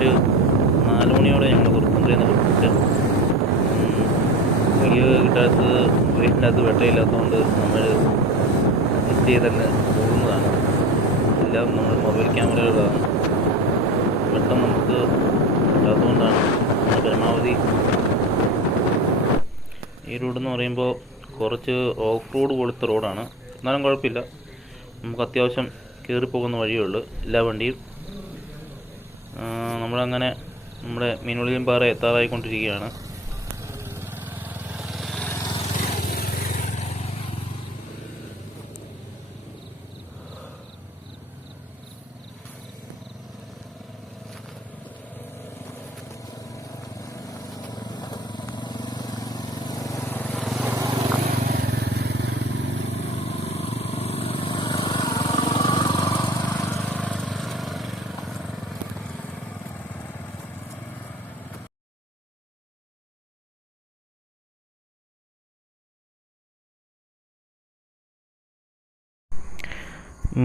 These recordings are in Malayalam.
ഒരു 4 മണിയോടെ ഞങ്ങൾ കുറുപ്പുംകരയിൽ നിന്ന് വിളിച്ചിട്ട് വീഡിയോ കിട്ടാത്തത് വീട്ടിൻ്റെ അകത്ത് വെട്ടമില്ലാത്തതുകൊണ്ട് നമ്മൾ അഡ്ജസ്റ്റ് ചെയ്തങ്ങ് പോകുന്നതാണ്. എല്ലാം നമ്മൾ മൊബൈൽ ക്യാമറകളാണ്. വെട്ടം നമുക്ക് കിട്ടാത്തതുകൊണ്ടാണ് നമ്മൾ പരമാവധി. ഈ റോഡെന്ന് പറയുമ്പോൾ കുറച്ച് ഓഫ് റോഡ് പോലത്തെ റോഡാണ്. എന്നാലും കുഴപ്പമില്ല, നമുക്ക് അത്യാവശ്യം കയറിപ്പോകുന്ന വഴിയേ ഉള്ളൂ എല്ലാ വണ്ടിയും. നമ്മളങ്ങനെ നമ്മുടെ മീനുളിയം പാറ എത്താറായിക്കൊണ്ടിരിക്കുകയാണ്.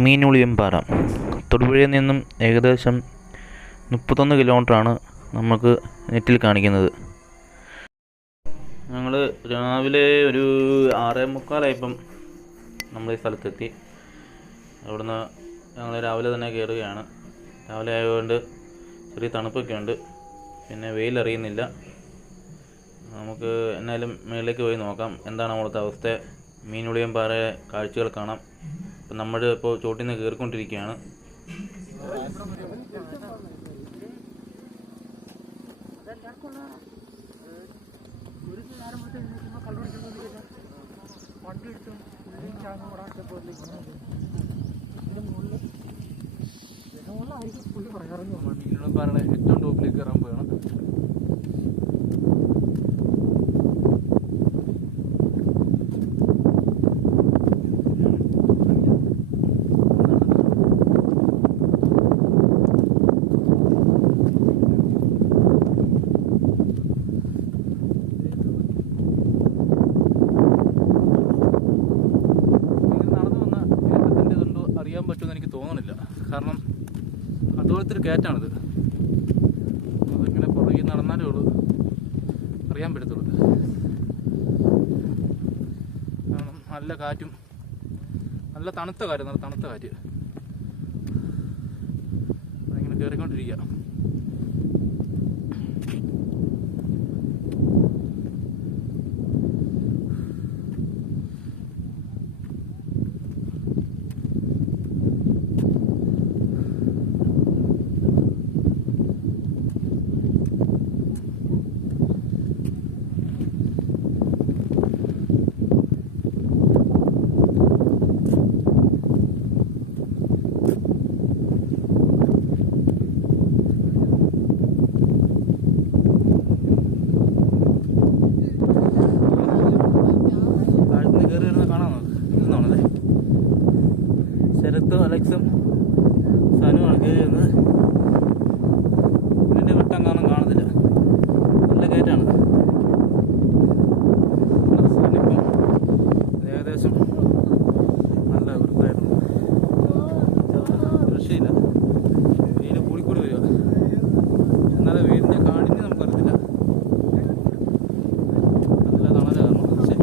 മീനുളിയം പാറ തൊടുപുഴയിൽ നിന്നും ഏകദേശം 31 കിലോമീറ്ററാണ് നമുക്ക് നെറ്റിൽ കാണിക്കുന്നത്. ഞങ്ങൾ രാവിലെ ഒരു 6:45 നമ്മൾ ഈ സ്ഥലത്തെത്തി. അവിടുന്ന് ഞങ്ങൾ രാവിലെ തന്നെ കയറുകയാണ്. രാവിലെ ആയതുകൊണ്ട് ചെറിയ തണുപ്പൊക്കെ ഉണ്ട്, പിന്നെ വെയിലറിയുന്നില്ല. നമുക്ക് എന്നാലും മുകളിലേക്ക് പോയി നോക്കാം എന്താണ് അവിടുത്തെ അവസ്ഥ. മീനുളിയം പാറ കാഴ്ചകൾ കാണാം. ഇപ്പം നമ്മൾ ഇപ്പോൾ ചോട്ടിൽ നിന്ന് കയറിക്കൊണ്ടിരിക്കുകയാണ്. മീനുളിയം പാറയുടെ ഏറ്റവും ടോപ്പിലേക്ക് കയറാൻ പോവുകയാണ്. പറ്റുമെന്ന് എനിക്ക് തോന്നുന്നില്ല, കാരണം അതുപോലത്തെ ഒരു കയറ്റാണിത്. അതിങ്ങനെ പുറകിൽ നടന്നാലേ ഉള്ളൂ അറിയാൻ പറ്റത്തുള്ളൂ. കാരണം നല്ല കാറ്റും നല്ല തണുത്ത കാറ്റ്, നല്ല തണുത്ത കാറ്റ്. അതിങ്ങനെ കയറിക്കൊണ്ടിരിക്കുക. ശരത്തും അലക്സും സനുമാണ് കയറി വരുന്നത്. ഇതിൻ്റെ വെട്ടം കാണുന്നില്ല, നല്ല കയറ്റാണ്. അവസാനിപ്പം ഏകദേശം നല്ല വൃത്തായിരുന്നു. രക്ഷയില്ല, വെയിൽ കൂടിക്കൂടി വരിക. എന്നാലും വെയിലിൻ്റെ കാഠിന്യം നമുക്കറിയത്തില്ല. നല്ല തണല് കാരണം, പക്ഷേ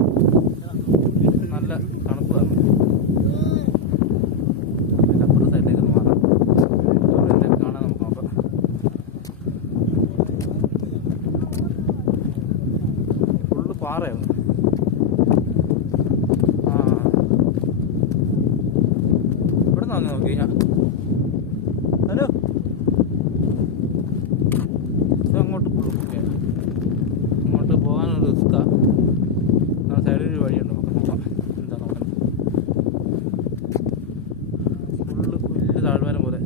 നല്ല തണുപ്പ് കാരണം. പാറയാണ്. ഇവിടെ നിന്ന് നോക്കി കഴിഞ്ഞാൽ ഹലോ അങ്ങോട്ട് അങ്ങോട്ട് പോകാനൊരു റിസ്ക്കാണ്. സൈഡിലൊരു വഴിയുണ്ട്, നമുക്ക് നോക്കാം എന്താ നോക്കാം. ഫുള്ള് പുല്ല് താഴ്വാരം പോലെ.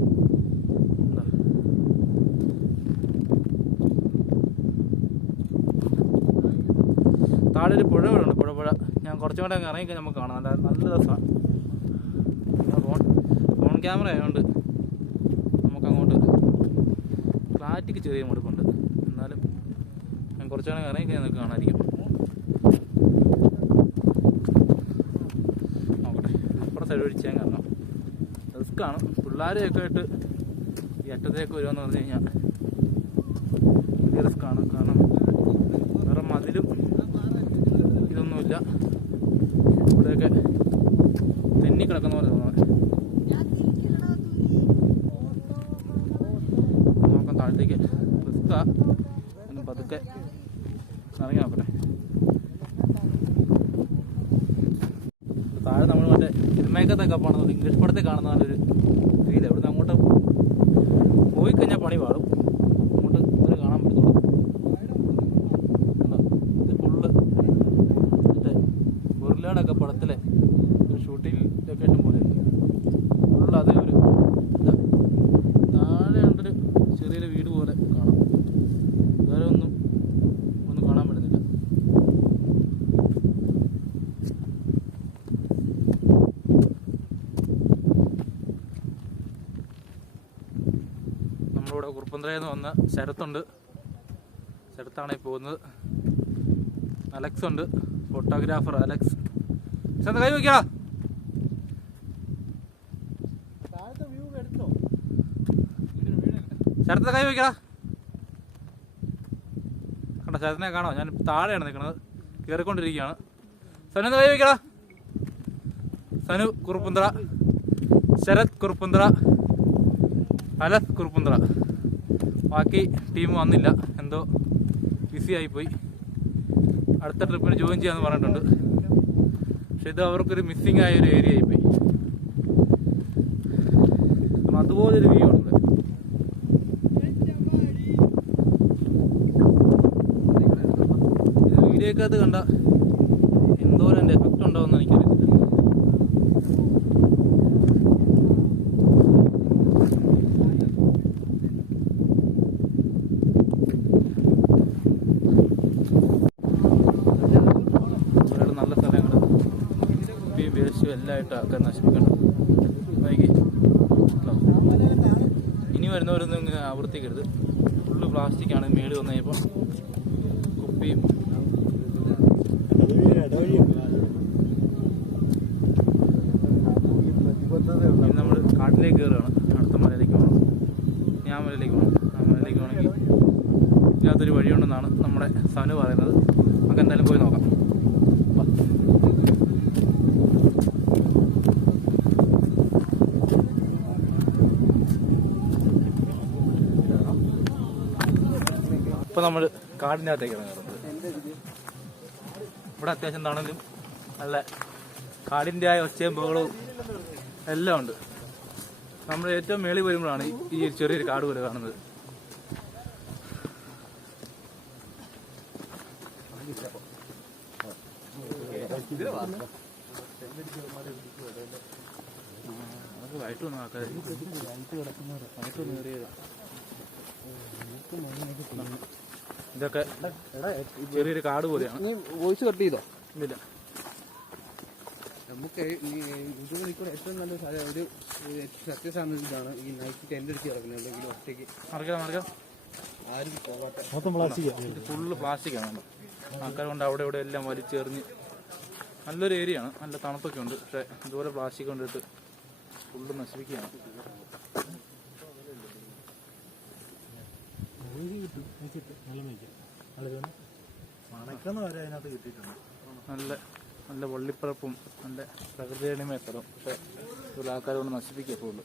താഴെ ഒരു പുഴ ഉണ്ട്, പുഴ. ഞാൻ കുറച്ചും കൂടെ അങ്ങ് ഇറങ്ങിക്കഴിഞ്ഞാൽ നമുക്ക് കാണാം. നല്ല രസമാണ്. ഫോൺ ക്യാമറ ആയതുകൊണ്ട് നമുക്കങ്ങോട്ട് ക്ലാരിറ്റിക്ക് ചെറിയ മുടുപ്പുണ്ട്. എന്നാലും ഞാൻ കുറച്ചുകൂടെ ഇറങ്ങിക്കഴിഞ്ഞാൽ നിങ്ങൾക്ക് കാണാതിരിക്കും. നോക്കട്ടെ, അപ്പുറം സൈഡ് പിടിച്ചാൽ കാരണം റിസ്ക്കാണ്. പിള്ളേരെയൊക്കെ ആയിട്ട് ഈ അറ്റത്തേക്ക് വരുമെന്ന് പറഞ്ഞു കഴിഞ്ഞാൽ വലിയ റിസ്ക്കാണ്. കാരണം വേറെ മതിലും ഇതൊന്നുമില്ല. ഇവിടെയൊക്കെ തെന്നി കിടക്കുന്ന പോലെ തോന്നുന്നത്. നോക്കാം താഴത്തേക്ക്. റിസ്ക്കാ, പതുക്കെ ഇറങ്ങി നോക്കട്ടെ. താഴെ നമ്മൾ മറ്റേ സിനിമയ്ക്കത്തൊക്കെ കാണുന്നത്, ഇംഗ്ലീഷ് പടത്തെ കാണുന്ന നല്ലൊരു ഫീൽ. ഇവിടുന്ന് അങ്ങോട്ട് പോയി കഴിഞ്ഞാൽ പണി പാടും. അങ്ങോട്ട് ഇത്ര കാണാൻ പറ്റത്തുള്ളൂ. ഇത് ഫുള്ള് മറ്റേ ഗൊറില്ലയുടെയൊക്കെ പടത്തിലെ ഒരു ഷൂട്ടിംഗ് ലൊക്കേഷൻ പോലെയുണ്ട്. ഫുള്ള് അതേ ഒരു താഴെ ഉണ്ടൊരു ചെറിയൊരു വീട് പോലെ കാണാം. വേറെ ഒന്നും കാണാൻ പറ്റുന്നില്ല. നമ്മളിവിടെ കുറുപ്പന്തറയിൽ നിന്ന് വന്ന ശരത്തുണ്ട്. ശരത്താണ് ഈ പോകുന്നത്. അലക്സ് ഉണ്ട്, ഫോട്ടോഗ്രാഫർ അലക്സ്. ശരത്ത് കൈ വയ്ക്കടാ. ശരത്ത് കൈ വയ്ക്കടാ. കണ്ടോ, ശരത്തിനെ കാണോ? ഞാൻ താഴെയാണ് നിൽക്കുന്നത്, കയറിക്കൊണ്ടിരിക്കുകയാണ്. സനു കൈ വയ്ക്കടാ. സനു കുറുപ്പന്തറ, ശരത് കുറുപ്പന്തറ, അലസ് കുറുപ്പന്തറ. ബാക്കി ടീം വന്നില്ല, എന്തോ ബിസി ആയിപ്പോയി. അടുത്ത ട്രിപ്പിന് ജോയിൻ ചെയ്യാമെന്ന് പറഞ്ഞിട്ടുണ്ട്. പക്ഷെ ഇത് അവർക്കൊരു മിസ്സിങ് ആയ ഒരു ഏരിയ ആയിപ്പോയി. അതുപോലൊരു വ്യൂ ഉണ്ട്. ഇത് വീഡിയോക്കകത്ത് കണ്ട എന്തോരം എൻ്റെ എഫക്റ്റ് ഉണ്ടാവുമെന്ന് എനിക്കറിയത്തില്ല. നല്ല സ്ഥലങ്ങൾ കുപ്പിയും വേസ്റ്റും എല്ലായിട്ട് ആക്കാൻ നശിപ്പിക്കണം. ഇനി വരുന്നവരൊന്നും ഇങ്ങനെ ആവർത്തിക്കരുത്. ഫുള്ള് പ്ലാസ്റ്റിക്കാണ് മേളിൽ വന്നു കഴിയുമ്പോൾ. കുപ്പിയും നമ്മൾ കാട്ടിലേക്ക് കയറുകയാണ്. അടുത്ത മലയിലേക്ക് പോകണം. ഞാൻ മലയിലേക്ക് പോകണം. ആ മലയിലേക്ക് പോകണമെങ്കിൽ ഇതിനകത്തൊരു വഴിയുണ്ടെന്നാണ് നമ്മുടെ സനു പറയുന്നത്. നമുക്ക് എന്തായാലും പോയി നോക്കാം. ഇപ്പോൾ നമ്മൾ കാടിൻ്റെ അകത്തേക്കാണ് കയറുന്നത്. ഇവിടെ അത്യാവശ്യം തണലും നല്ല കാടിൻ്റെ ആയ ഒച്ചയും ബഹളവും എല്ലാം ഉണ്ട്. നമ്മൾ ഏറ്റവും മേളിൽ വരുമ്പോഴാണ് ഈ ചെറിയൊരു കാട് പോലെ കാണുന്നത്. അതൊക്കെ വൈകിട്ടൊന്നും ആക്കാതെ വൈകിട്ടൊന്നും കയറിയതാ. ഇതൊക്കെ ചെറിയൊരു കാട് പോലെയാണ്. നീ വോയിസ് കട്ട് ചെയ്തോ? ഇല്ല. നമുക്ക് ഇതിൽ ഏറ്റവും നല്ല ഒരു സത്യസാധന ഇതാണ് ഈ നൈറ്റ് ടെന്റ് അടിച്ച് കിടക്കുന്നത്. അല്ലെങ്കിൽ ഒറ്റയ്ക്ക് മറിക്കാം ആരും പോകാത്ത ഇത് ഫുള്ള് പ്ലാസ്റ്റിക്കാണ്. ആൾക്കാർ കൊണ്ട് അവിടെ ഇവിടെ എല്ലാം വലിച്ചെറിഞ്ഞ് നല്ലൊരു ഏരിയ ആണ്. നല്ല തണുപ്പൊക്കെ ഉണ്ട്. പക്ഷെ ഇതുപോലെ പ്ലാസ്റ്റിക് കൊണ്ടിട്ട് ഫുള്ള് നശിപ്പിക്കുകയാണ്. നല്ല നല്ല വള്ളിപ്പറപ്പും നല്ല പ്രകൃതിരമയ സ്ഥലം. പക്ഷെ ഇതുപോലെ ആൾക്കാർ കൊണ്ട് നശിപ്പിക്കുക ഫുള്ള്.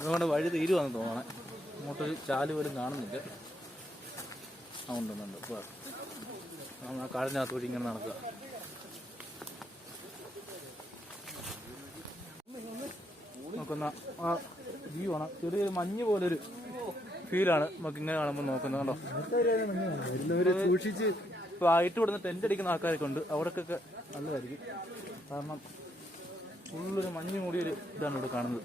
ഇതുകൊണ്ട് വഴി തീരുവാന്ന് തോന്നണേ. അങ്ങോട്ടൊരു ചാല് പോലും കാണുന്നില്ല. ആ ഉണ്ടുണ്ട്. ഇപ്പോൾ നമ്മൾ ആ കാടിനകത്ത് വഴി ഇങ്ങനെ നടക്കുക. നോക്കുന്ന ആ വ്യൂ ആണ്. ചെറിയൊരു മഞ്ഞ് പോലൊരു ഫീലാണ് നമുക്ക് ഇങ്ങനെ കാണുമ്പോൾ നോക്കുന്നത്. കണ്ടോ, സൂക്ഷിച്ച് ഇപ്പോൾ ആയിട്ട് ഇവിടുന്ന് ടെൻ്റ് അടിക്കുന്ന ആൾക്കാരൊക്കെ ഉണ്ട്. അവിടേക്കൊക്കെ നല്ലതായിരിക്കും. കാരണം ഫുള്ളൊരു മഞ്ഞ് മൂടിയൊരു ഇതാണ് ഇവിടെ കാണുന്നത്.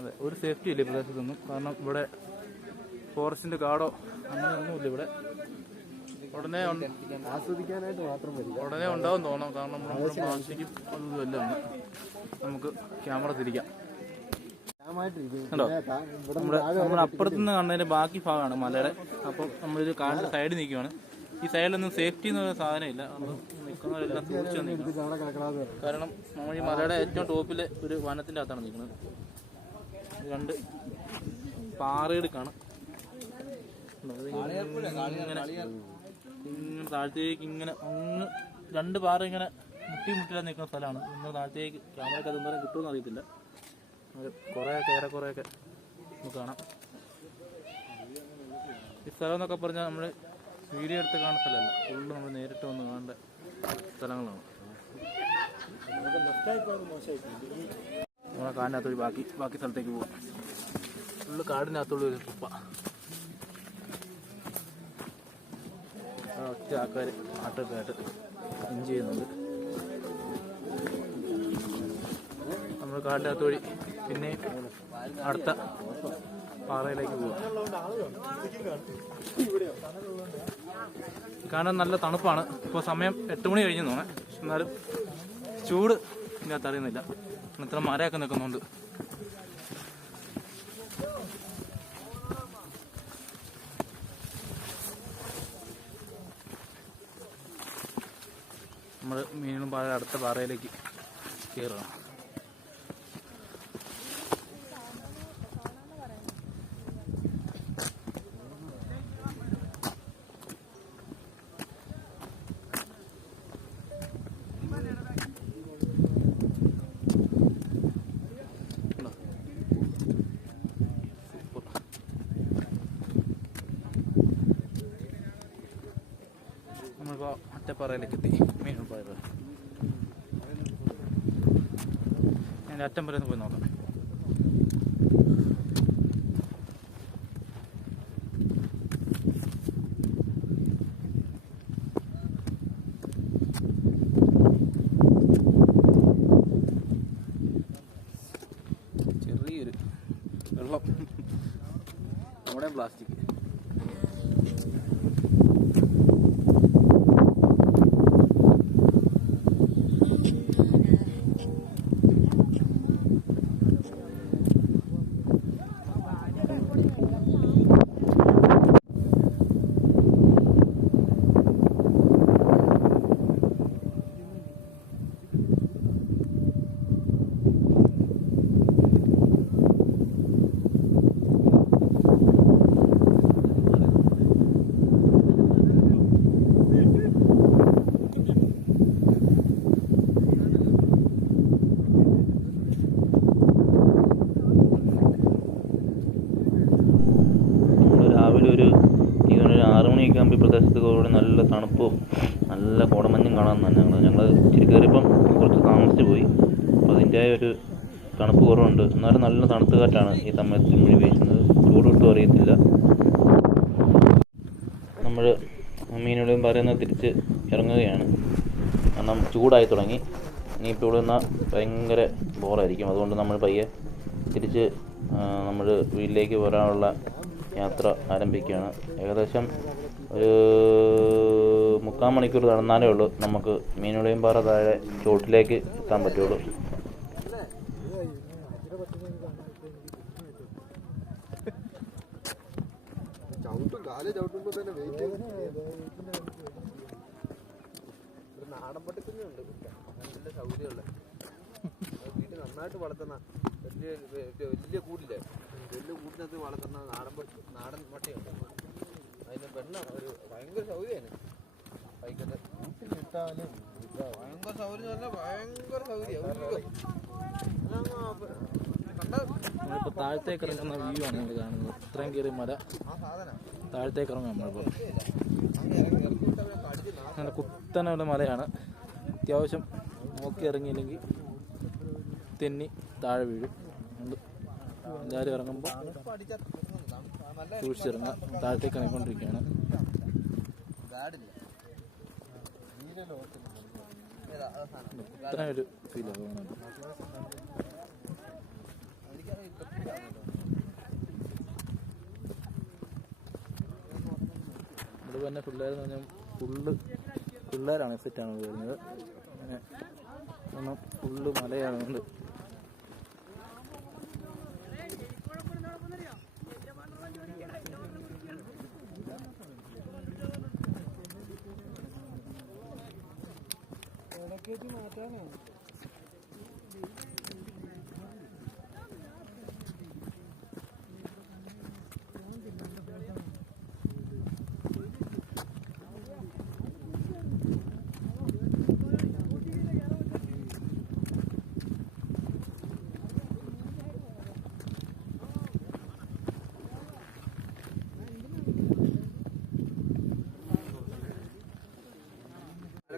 അതെ, ഒരു സേഫ്റ്റി ഇല്ല ഈ പ്രദേശത്തൊന്നും. കാരണം ഇവിടെ ഫോറസ്റ്റിന്റെ ഗാർഡോ അങ്ങനെ ഒന്നുമില്ല ഇവിടെ. ഉടനെ ആസ്വദിക്കാനായിട്ട് മാത്രം ഉടനെ ഉണ്ടാവും തോന്നാം. കാരണം നമ്മുടെ പ്ലാസ്റ്റിക്കും അതും എല്ലാം ആണ്. നമുക്ക് ക്യാമറ തിരിക്കാം. കണ്ടോ, നമ്മുടെ അപ്പുറത്തുനിന്ന് കാണുന്നതിന്റെ ബാക്കി ഭാഗമാണ് മലയുടെ. അപ്പം നമ്മളൊരു കാടിന്റെ സൈഡിൽ നിൽക്കുകയാണ്. ഈ സൈഡിലൊന്നും സേഫ്റ്റി എന്ന് പറയുന്ന സാധനമില്ല. നമ്മൾ നിൽക്കുന്നവരെല്ലാം സൂക്ഷിച്ചു നിൽക്കണം. കാരണം നമ്മൾ ഈ മലയുടെ ഏറ്റവും ടോപ്പിൽ ഒരു വനത്തിൻ്റെ അകത്താണ് നിൽക്കുന്നത്. രണ്ട് പാറയെടുക്കാണ് ഇങ്ങനെ താഴത്തേക്ക് ഇങ്ങനെ അങ്ങ് രണ്ട് പാറ ഇങ്ങനെ മുട്ടിയില്ലാതെ നിൽക്കുന്ന സ്ഥലമാണ്. ഇന്ന് താഴത്തേക്ക് ക്യാമറയ്ക്ക് അതെന്തോരം കിട്ടുമെന്ന് അറിയത്തില്ല. കുറേയൊക്കെ ഏറെക്കുറെയൊക്കെ നമുക്ക് കാണാം. ഈ സ്ഥലം എന്നൊക്കെ പറഞ്ഞാൽ നമ്മൾ വീഡിയോ എടുത്ത് കാണുന്ന സ്ഥലമല്ല, ഫുള്ള് നമ്മൾ നേരിട്ട് വന്ന് കാണേണ്ട സ്ഥലങ്ങളാണ്. നമ്മളെ കാടിനകത്തൊരു ബാക്കി സ്ഥലത്തേക്ക് പോകാം. ഫുള്ള് കാടിനകത്തുള്ള ഒരു ട്രിപ്പ. ഒറ്റ ആൾക്കാർ ആട്ടൊക്കെ ആയിട്ട് എൻജോയ് ചെയ്യുന്നുണ്ട്. നമ്മൾ കാടിനകത്ത് വഴി പിന്നെ അടുത്ത പാറയിലേക്ക് പോവാം. കാണാൻ നല്ല തണുപ്പാണ്. ഇപ്പോൾ സമയം 8 മണി കഴിഞ്ഞു തോന്നേ. എന്നാലും ചൂട് ഇതിനകത്ത് അറിയുന്നില്ല. ഇത്ര മരമൊക്കെ നിൽക്കുന്നുണ്ട്. നമ്മൾ മീനും പാറ അടുത്ത പാറയിലേക്ക് കയറണം. നമ്മളിപ്പോൾ അറ്റപ്പാറയിലേക്ക് എത്തി. മീനുപാറ ഞാൻ അറ്റം വരെ ഒന്ന് പോയി നോക്കാം. ചെറിയൊരു വെള്ളം, നമ്മുടെ പ്ലാസ്റ്റിക്. ഒരു 6 മണിയൊക്കെ ആകുമ്പോൾ ഈ പ്രദേശത്ത് കൂടെ നല്ല തണുപ്പും നല്ല കോടമഞ്ഞും കാണാൻ തന്നെ. ഞങ്ങൾ ഇച്ചിരി കയറിയപ്പം കുറച്ച് താമസിച്ച് പോയി. അപ്പോൾ അതിൻ്റെതായ ഒരു തണുപ്പ് കുറവുണ്ട്. എന്നാലും നല്ല തണുത്ത് കാറ്റാണ് ഈ സമയത്ത് മഴ വീശുന്നത്. ചൂടൊട്ടും അറിയത്തില്ല. നമ്മൾ മീനുകളും പറയുന്നത് തിരിച്ച് ഇറങ്ങുകയാണ്. കാരണം ചൂടായി തുടങ്ങി. ഇനിയിപ്പോൾ ഇവിടെ നിന്നാൽ ഭയങ്കര ബോറായിരിക്കും. അതുകൊണ്ട് നമ്മൾ പയ്യെ തിരിച്ച് നമ്മൾ വീട്ടിലേക്ക് വരാനുള്ള യാത്ര ആരംഭിക്കുകയാണ്. ഏകദേശം ഒരു 3/4 മണിക്കൂർ നടന്നാലേ ഉള്ളൂ നമുക്ക് മീനുളയും പാറ താഴെ ചോട്ടിലേക്ക് എത്താൻ പറ്റുള്ളൂ. നാടൻ പട്ടിക്കുഞ്ഞുണ്ട്, നല്ല സൗകര്യമുള്ള വീട്ടിൽ നന്നായിട്ട് വളർത്തുന്ന വലിയ കൂടില്ലേ, വലിയ കൂട്ടിനകത്ത് വളർത്തുന്ന നാടൻ പട്ടിയുണ്ട്. അതിന് പെണ്ണ ഒരു ഭയങ്കര സൗകര്യമാണ്. വൈകിട്ട് ഭയങ്കര സൗകര്യം പറഞ്ഞാൽ ഭയങ്കര സൗകര്യം. നമ്മളിപ്പോൾ താഴത്തേക്ക് ഇറങ്ങുന്ന വ്യൂ ആണ് നിങ്ങൾ കാണുന്നത്. ഇത്രയും കയറി മല താഴത്തേക്ക് ഇറങ്ങും. നമ്മളിപ്പോൾ നല്ല കുത്തനുള്ള മലയാണ്. അത്യാവശ്യം നോക്കി ഇറങ്ങിയില്ലെങ്കിൽ തെന്നി താഴെ വീഴും. അതുകൊണ്ട് എല്ലാവരും ഇറങ്ങുമ്പോൾ സൂക്ഷിച്ചിറങ്ങുക. താഴത്തേക്ക് ഇറങ്ങിക്കൊണ്ടിരിക്കുകയാണ്. ഇത്രയും ഒരു ഫീൽ ആകുന്നുണ്ട്. ഇവിടെ തന്നെ പിള്ളേരെന്ന് പറഞ്ഞാൽ പിള്ളേരാണ് സെറ്റാണ് വരുന്നത്. അങ്ങനെ ഒന്നും ഫുള്ള് മലയായതുകൊണ്ട്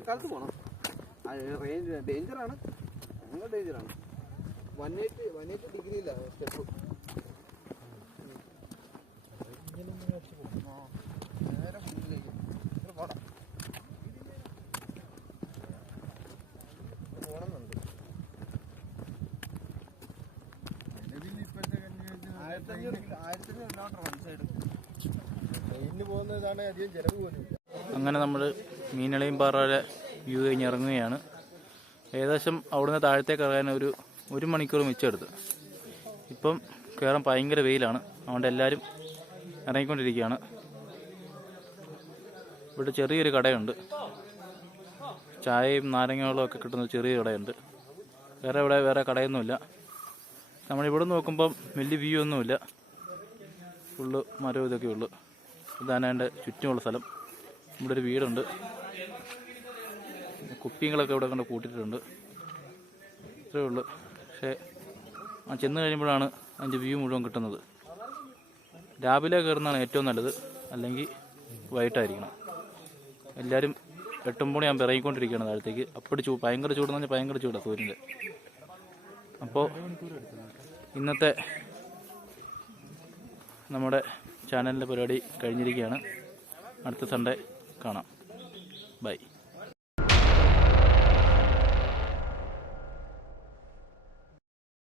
മഴക്കാലത്ത് പോകണം. റേഞ്ച് ഡേഞ്ചറാണ്, ഭയങ്കര ഡേഞ്ചറാണ്. 180 ഡിഗ്രിയില്ല സ്റ്റെപ്പ്. നേരെ മുന്നിലേക്ക് പോടാം പോകണമെന്നുണ്ട്. 1500 കിലോമീറ്റർ വൺ സൈഡ് ട്രെയിനിന് പോകുന്നതാണ് അധികം ചിലവ് പോലുമില്ല. അങ്ങനെ നമ്മൾ മീനളയും പാറയുടെ വ്യൂ കഴിഞ്ഞ് ഇറങ്ങുകയാണ്. ഏകദേശം അവിടുന്ന് താഴത്തേക്ക് ഇറങ്ങാൻ ഒരു മണിക്കൂർ മിച്ചമെടുത്ത്. ഇപ്പം കയറാൻ ഭയങ്കര വെയിലാണ്, അതുകൊണ്ട് എല്ലാവരും ഇറങ്ങിക്കൊണ്ടിരിക്കുകയാണ്. ഇവിടെ ചെറിയൊരു കടയുണ്ട്, ചായയും നാരങ്ങകളും ഒക്കെ കിട്ടുന്ന ചെറിയൊരു കടയുണ്ട്. വേറെ കടയൊന്നുമില്ല. നമ്മളിവിടെ നോക്കുമ്പം വലിയ വ്യൂ ഒന്നുമില്ല, ഫുള്ള് മരവും ഇതൊക്കെ ഉള്ളു. ഇതാണ് എൻ്റെ ചുറ്റുമുള്ള സ്ഥലം. ഇവിടെ ഒരു വീടുണ്ട്, കുപ്പിങ്ങളൊക്കെ ഇവിടെ കൊണ്ട് കൂട്ടിയിട്ടുണ്ട്. ഇത്രയേ ഉള്ളൂ. പക്ഷേ ചെന്ന് കഴിയുമ്പോഴാണ് അതിൻ്റെ വ്യൂ മുഴുവൻ കിട്ടുന്നത്. രാവിലെ കയറുന്നതാണ് ഏറ്റവും നല്ലത്, അല്ലെങ്കിൽ വൈകിട്ടായിരിക്കണം. എല്ലാവരും 8 മണിയാകുമ്പോൾ ഇറങ്ങിക്കൊണ്ടിരിക്കുകയാണ് താഴത്തേക്ക്. അപ്പോൾ ഭയങ്കര ചൂടെന്ന് പറഞ്ഞാൽ ഭയങ്കര ചൂടാണ് സൂര്യൻ്റെ. അപ്പോൾ ഇന്നത്തെ നമ്മുടെ ചാനലിൻ്റെ പരിപാടി കഴിഞ്ഞിരിക്കുകയാണ്. അടുത്ത സൺഡേ കാണാം. ബൈ.